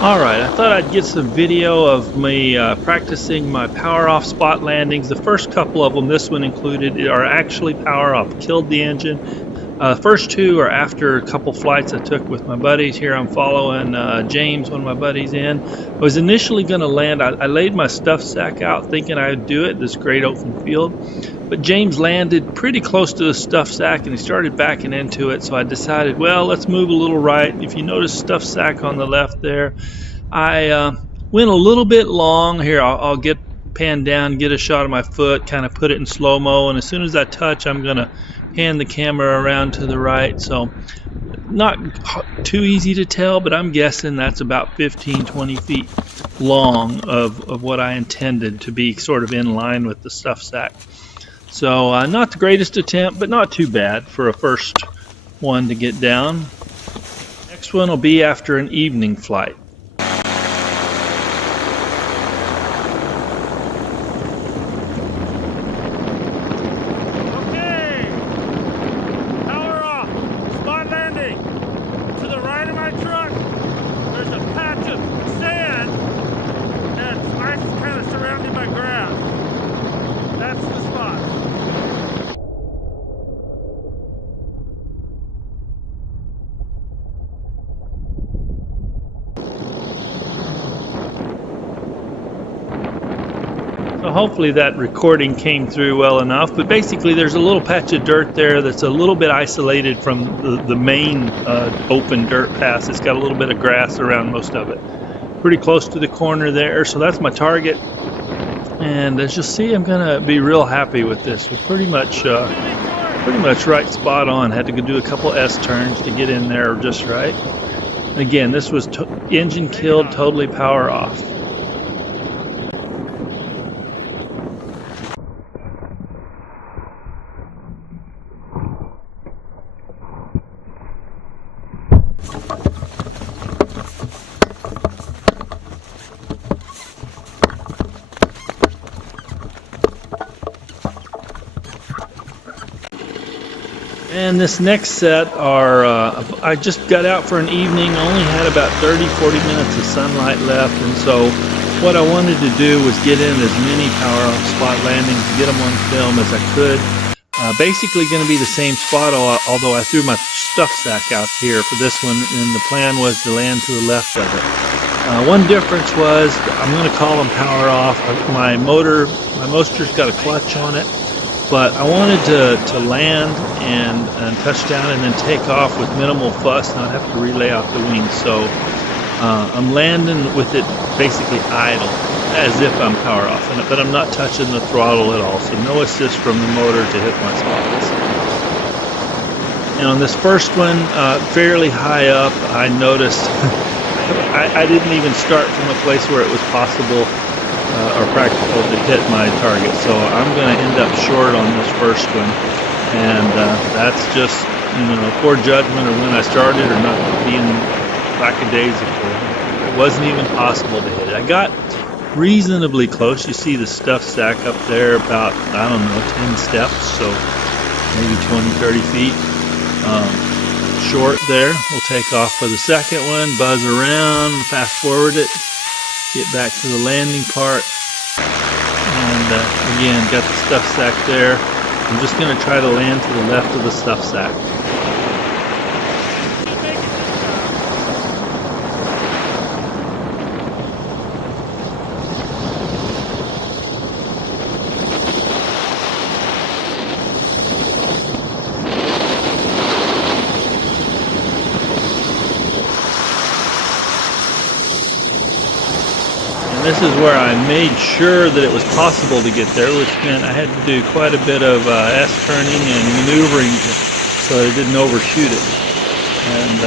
Alright, I thought I'd get some video of me practicing my power off spot landings. The first couple of them, this one included, are actually power off. Killed the engine. First two are after a couple flights I took with my buddies. Here I'm following James, one of my buddies, in. I was initially going to land. I laid my stuff sack out thinking I would do it, this great open field. But James landed pretty close to the stuff sack and he started backing into it. So I decided, well, let's move a little right. If you notice stuff sack on the left there, I went a little bit long. Here, I'll get pan down, get a shot of my foot, kind of put it in slow-mo. And as soon as I touch, I'm going to pan the camera around to the right. So not too easy to tell, but I'm guessing that's about 15, 20 feet long of what I intended to be sort of in line with the stuff sack. So not the greatest attempt, but not too bad for a first one to get down. Next one will be after an evening flight. Okay, power off, spot landing. To the right of my truck, there's a patch of sand that's nice, kind of surrounded by grass. That's the spot. So hopefully that recording came through well enough, but basically there's a little patch of dirt there that's a little bit isolated from the main open dirt pass. It's got a little bit of grass around most of it. Pretty close to the corner there, so that's my target. And as you'll see, I'm gonna be real happy with this. We're pretty much right spot on. Had to go do a couple S-turns to get in there just right. Again, this was engine killed, totally power off. And this next set are, I just got out for an evening, only had about 30-40 minutes of sunlight left, and so what I wanted to do was get in as many power off spot landings, get them on film as I could. Basically going to be the same spot, although I threw my stuff sack out here for this one, and the plan was to land to the left of it. One difference was, I'm going to call them power off. My motor's got a clutch on it, but I wanted to land and touch down and then take off with minimal fuss, not have to relay out the wings. So I'm landing with it basically idle, as if I'm power off in it, but I'm not touching the throttle at all. So no assist from the motor to hit my spots. And on this first one, fairly high up, I noticed I didn't even start from a place where it was possible or practical to hit my target. So I'm going to end up short on this first one. And that's just, poor judgment or when I started or not being lackadaisical. It wasn't even possible to hit it. I got reasonably close. You see the stuff sack up there about, 10 steps, so maybe 20-30 feet. Short there. We'll take off for the second one, buzz around, fast forward it, get back to the landing part, and again, got the stuff sack there. I'm just going to try to land to the left of the stuff sack. This is where I made sure that it was possible to get there, which meant I had to do quite a bit of S-turning and maneuvering so that I didn't overshoot it. And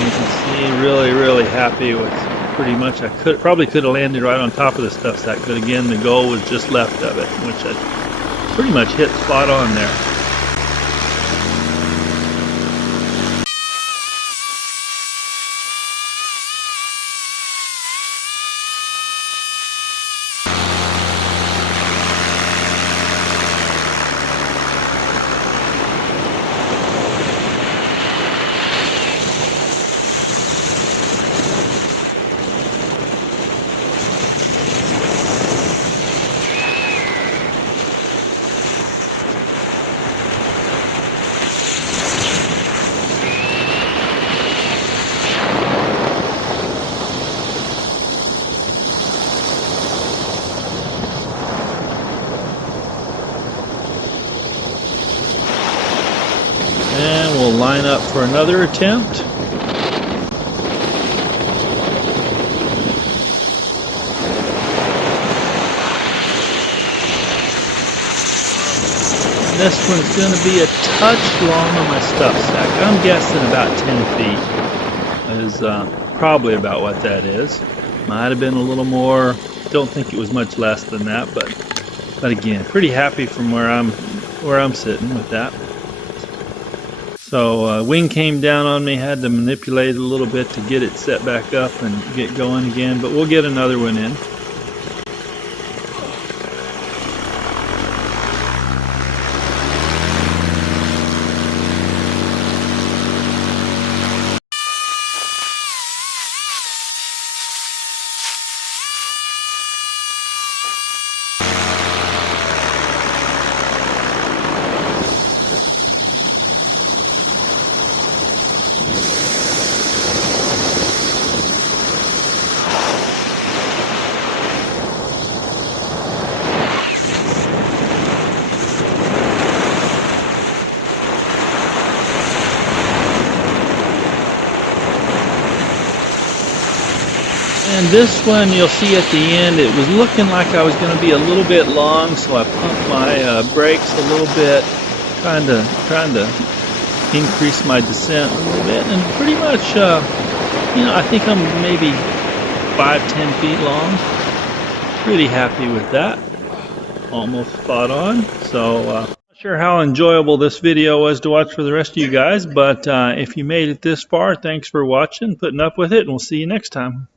you can see, really happy with pretty much. I probably could have landed right on top of the stuff sack, but again, the goal was just left of it, which I pretty much hit spot on there. line up for another attempt. This one's going to be a touch long on my stuff sack. I'm guessing about 10 feet is probably about what that is. Might have been a little more. Don't think it was much less than that, but again, pretty happy from where I'm sitting with that. So wing came down on me, had to manipulate it a little bit to get it set back up and get going again, but we'll get another one in. And this one, you'll see at the end, it was looking like I was going to be a little bit long, so I pumped my brakes a little bit, trying to increase my descent a little bit, and pretty much, I think I'm maybe 5-10 feet long. Pretty happy with that. Almost spot on. So, not sure how enjoyable this video was to watch for the rest of you guys, but if you made it this far, thanks for watching, putting up with it, and we'll see you next time.